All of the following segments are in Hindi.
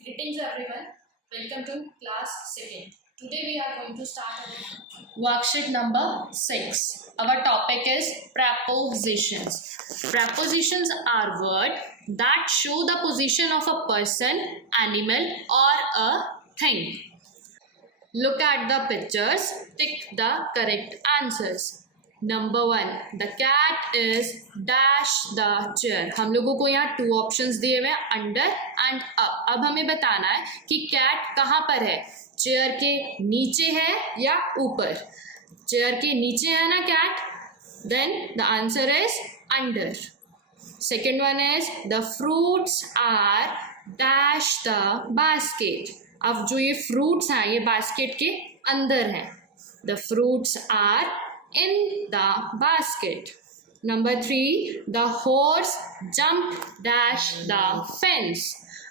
Greetings everyone. Welcome to class 2nd. Today we are going to start worksheet number 6. Our topic is prepositions. Prepositions are words that show the position of a person, animal or a thing. Look at the pictures. Tick the correct answers. Number 1, the cat is dash the chair. हम लोगों को यहाँ 2 ऑप्शंस दिए हुए हैं, अंडर एंड अप. अब हमें बताना है कि कैट कहाँ पर है, चेयर के नीचे है या ऊपर. चेयर के नीचे है ना cat, then the answer is under. Second one is the fruits are dash the basket. अब जो ये फ्रूट्स हैं ये बास्केट के अंदर हैं. The fruits are in the basket. Number 3, the horse jumped dash the fence.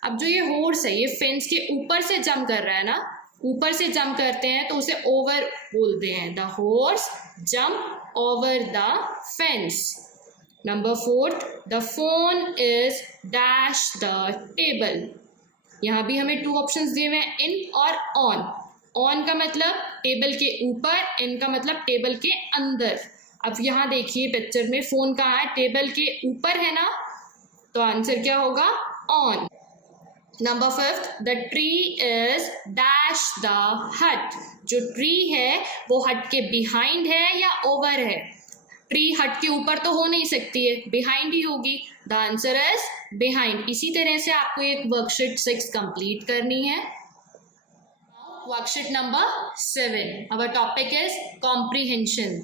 अब जो ये horse है ये फेंस के ऊपर से जंप कर रहा है ना, ऊपर से जंप करते हैं तो उसे ओवर बोलते हैं. The horse jumped over the fence. Number 4, the phone is dash the table. यहाँ भी हमें 2 ऑप्शंस दिए हुए हैं, इन और ऑन. ऑन का मतलब टेबल के ऊपर, इन का मतलब टेबल के अंदर. अब यहाँ देखिए पिक्चर में फोन कहाँ है, टेबल के ऊपर है ना, तो आंसर क्या होगा, on. Number 5, the tree is dash the हट. जो ट्री है वो हट के बिहाइंड है या ओवर है. ट्री हट के ऊपर तो हो नहीं सकती है, बिहाइंड ही होगी. The answer is behind. इसी तरह से आपको एक वर्कशीट 6 कंप्लीट करनी है. Worksheet number 7. Our topic is comprehension.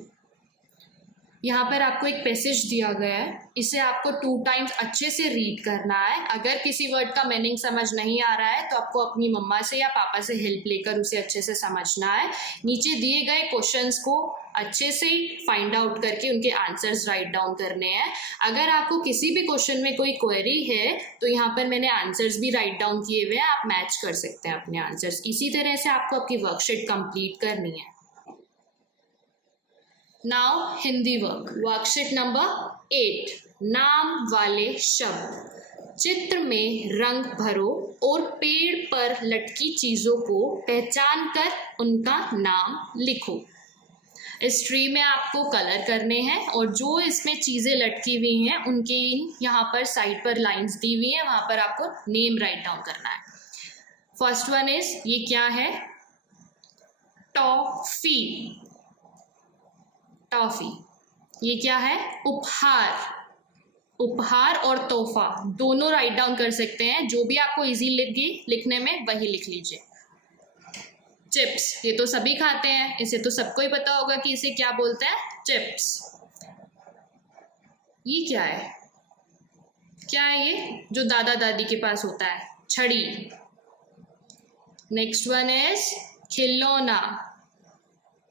यहाँ पर आपको एक पैसेज दिया गया है, इसे आपको 2 टाइम्स अच्छे से रीड करना है. अगर किसी वर्ड का मीनिंग समझ नहीं आ रहा है तो आपको अपनी मम्मा से या पापा से हेल्प लेकर उसे अच्छे से समझना है. नीचे दिए गए क्वेश्चंस को अच्छे से फाइंड आउट करके उनके आंसर्स राइट डाउन करने हैं. अगर आपको किसी भी क्वेश्चन में कोई क्वेरी है तो यहाँ पर मैंने आंसर्स भी राइट डाउन किए हुए हैं, आप मैच कर सकते हैं अपने आंसर्स. इसी तरह से आपको आपकी वर्कशीट कंप्लीट करनी है. नाउ हिंदी वर्कशीट नंबर 8, नाम वाले शब्द. चित्र में रंग भरो और पेड़ पर लटकी चीजों को पहचान कर उनका नाम लिखो. इस ट्री में आपको कलर करने हैं और जो इसमें चीज़ें लटकी हुई हैं उनके यहाँ पर साइड पर लाइंस दी हुई हैं, वहाँ पर आपको नेम राइट डाउन करना है. फर्स्ट वन इज, ये क्या है, टॉफी. टॉफी. ये क्या है, उपहार. उपहार और तोहफा दोनों राइट डाउन कर सकते हैं, जो भी आपको इजी लगे लिखने में वही लिख लीजिए. चिप्स, ये तो सभी खाते हैं, इसे तो सबको ही पता होगा कि इसे क्या बोलते हैं, चिप्स. ये क्या है, क्या है ये, जो दादा दादी के पास होता है, छड़ी. नेक्स्ट वन इज खिलौना.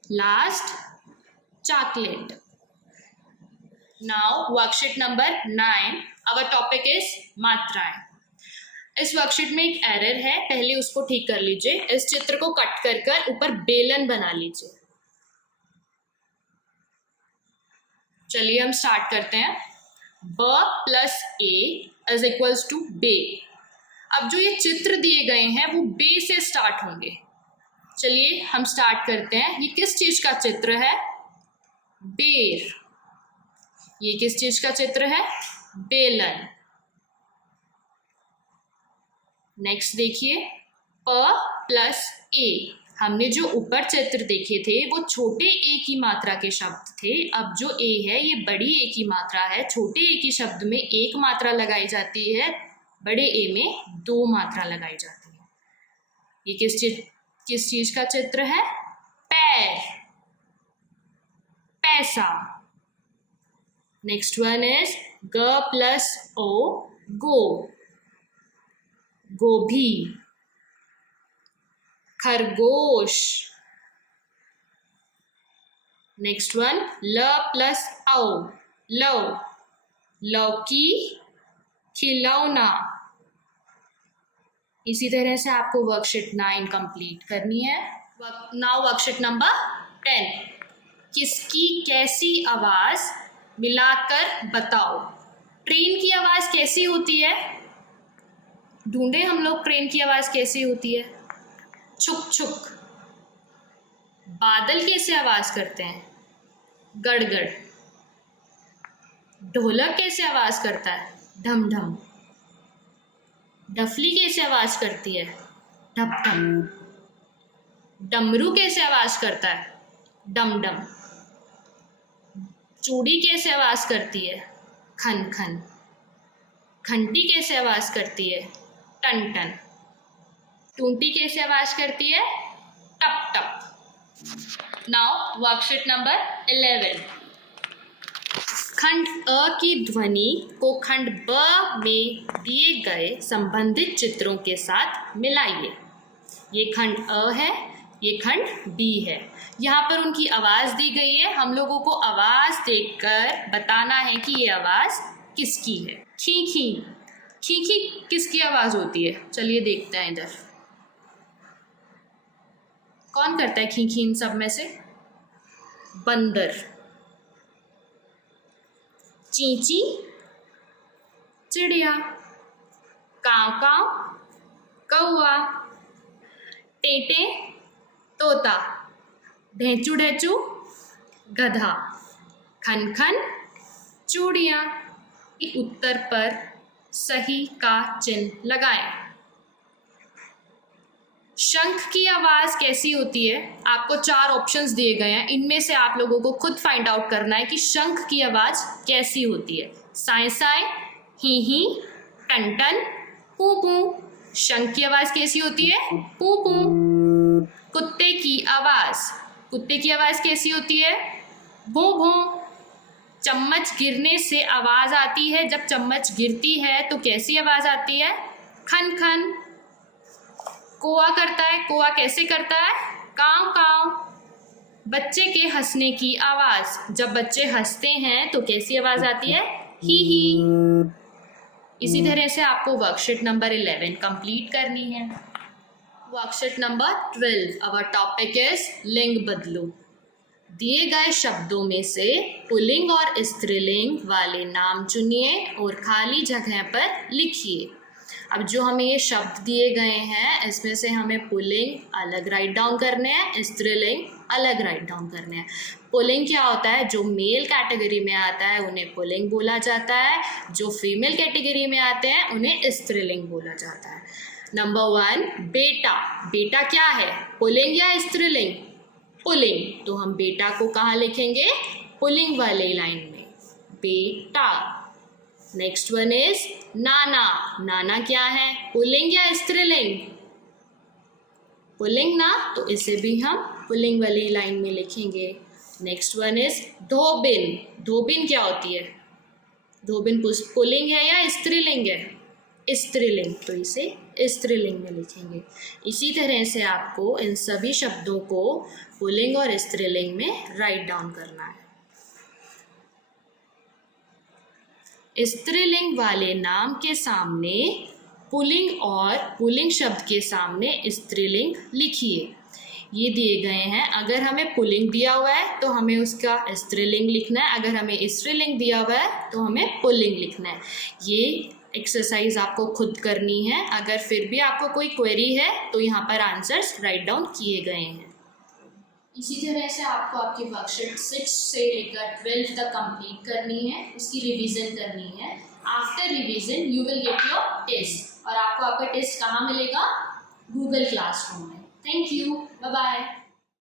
Last, chocolate. Now worksheet number 9. Our topic is मात्राएं. इस वर्कशीट में एक एरर है, पहले उसको ठीक कर लीजिए. इस चित्र को कट कर कर ऊपर बेलन बना लीजिए. चलिए हम स्टार्ट करते हैं. B plus a is equals to b. अब जो ये चित्र दिए गए हैं वो बे से स्टार्ट होंगे. चलिए हम स्टार्ट करते हैं. ये किस चीज का चित्र है, बेर. ये किस चीज का चित्र है, बेलन. नेक्स्ट देखिए, प प्लस ए. हमने जो ऊपर चित्र देखे थे वो छोटे ए की मात्रा के शब्द थे. अब जो ए है ये बड़ी ए की मात्रा है. छोटे ए की शब्द में 1 मात्रा लगाई जाती है, बड़े ए में 2 मात्रा लगाई जाती है. ये किस चीज का चित्र है, पैर. पैसा. नेक्स्ट वन इज ग प्लस ओ, गो. गोभी. खरगोश. नेक्स्ट वन ल प्लस औ, लव. लौकी. खिलौना. इसी तरह से आपको वर्कशीट 9 कंप्लीट करनी है. Now worksheet number 10. किसकी कैसी आवाज मिलाकर बताओ. ट्रेन की आवाज कैसी होती है, ढूंढे हम लोग ट्रेन की आवाज़ कैसी होती है? छुक छुक। बादल कैसे आवाज़ करते हैं? गड़गड़। ढोलक कैसे आवाज़ करता है? ढम ढम। डफली कैसे आवाज़ करती है? ढप ढप। डमरू कैसे आवाज़ करता है? डम डम। चूड़ी कैसे आवाज़ करती है? खन खन। घंटी कैसे आवाज़ करती है? Ton ton. टूंटी कैसे आवाज़ करती है? टप टप। Now worksheet number 11। खंड अ की ध्वनि को खंड ब में दिए गए संबंधित चित्रों के साथ मिलाइए। ये खंड अ है, ये खंड बी है। यहाँ पर उनकी आवाज़ दी गई है। हम लोगों को आवाज़ देखकर बताना है कि ये आवाज़ किसकी है। खी खी। खी खी किसकी आवाज़ होती है? चलिए देखते हैं इधर। कौन करता है खी खी इन सब में से? बंदर। चींची चिड़िया। काव काव कौआ। टेटे तोता। ढेंचू ढेंचू गधा। खन खन चूड़ियाँ। उत्तर पर सही का चिन्ह लगाएं। शंख की आवाज़ कैसी होती है? आपको 4 ऑप्शंस दिए गए हैं, इनमें से आप लोगों को खुद फाइंड आउट करना है कि शंख की आवाज़ कैसी होती है। साए साए, ही ही, टन टन, पू पू। शंख की आवाज़ कैसी होती है? पू पू। कुत्ते की आवाज़। कुत्ते की आवाज़ कैसी होती है? भों भों। चम्मच गिरने से आवाज़ आती है। जब चम्मच गिरती है तो कैसी आवाज़ आती है? खन खन। कौआ करता है। कौआ कैसे करता है? काव काव। बच्चे के हंसने की आवाज़। जब बच्चे हंसते हैं तो कैसी आवाज़ आती है? ही ही। इसी तरह से आपको वर्कशीट नंबर 11 कंप्लीट करनी है। Worksheet number 12। Our topic is लिंग बदलो। दिए गए शब्दों में से पुल्लिंग और स्त्रीलिंग वाले नाम चुनिए और खाली जगह पर लिखिए। अब जो हमें ये शब्द दिए गए हैं इसमें से हमें पुल्लिंग अलग राइट डाउन करने हैं, स्त्रीलिंग अलग राइट डाउन करने हैं। पुल्लिंग क्या होता है? जो मेल कैटेगरी में आता है उन्हें पुल्लिंग बोला जाता है, जो फीमेल कैटेगरी में आते हैं उन्हें स्त्रीलिंग बोला जाता है। नंबर 1, बेटा। बेटा क्या है? पुल्लिंग या स्त्रीलिंग? पुल्लिंग। तो हम बेटा को कहाँ लिखेंगे? पुल्लिंग वाले लाइन में, बेटा। नेक्स्ट वन इज नाना। नाना क्या है? पुल्लिंग या स्त्रीलिंग? पुल्लिंग ना, तो इसे भी हम पुल्लिंग वाली लाइन में लिखेंगे। नेक्स्ट वन इज धोबिन। धोबिन क्या होती है? धोबिन पुल्लिंग है या स्त्रीलिंग है? स्त्रीलिंग, तो इसे स्त्रीलिंग में लिखेंगे। इसी तरह से आपको इन सभी शब्दों को पुल्लिंग और स्त्रीलिंग में राइट डाउन करना है। स्त्रीलिंग वाले नाम के सामने पुल्लिंग और पुल्लिंग शब्द के सामने स्त्रीलिंग लिखिए। ये दिए गए हैं। अगर हमें पुल्लिंग दिया हुआ है तो हमें उसका स्त्रीलिंग लिखना है, अगर हमें स्त्रीलिंग दिया हुआ है तो हमें पुल्लिंग लिखना है। ये एक्सरसाइज आपको खुद करनी है। अगर फिर भी आपको कोई क्वेरी है तो यहाँ पर आंसर्स राइट डाउन किए गए हैं। इसी तरह से आपको आपकी वर्कशीट 6 से लेकर 12 तक कंप्लीट करनी है, उसकी रिवीजन करनी है। After revision you will get your test, और आपको आपका टेस्ट कहाँ मिलेगा? गूगल क्लासरूम में। Thank you, bye bye.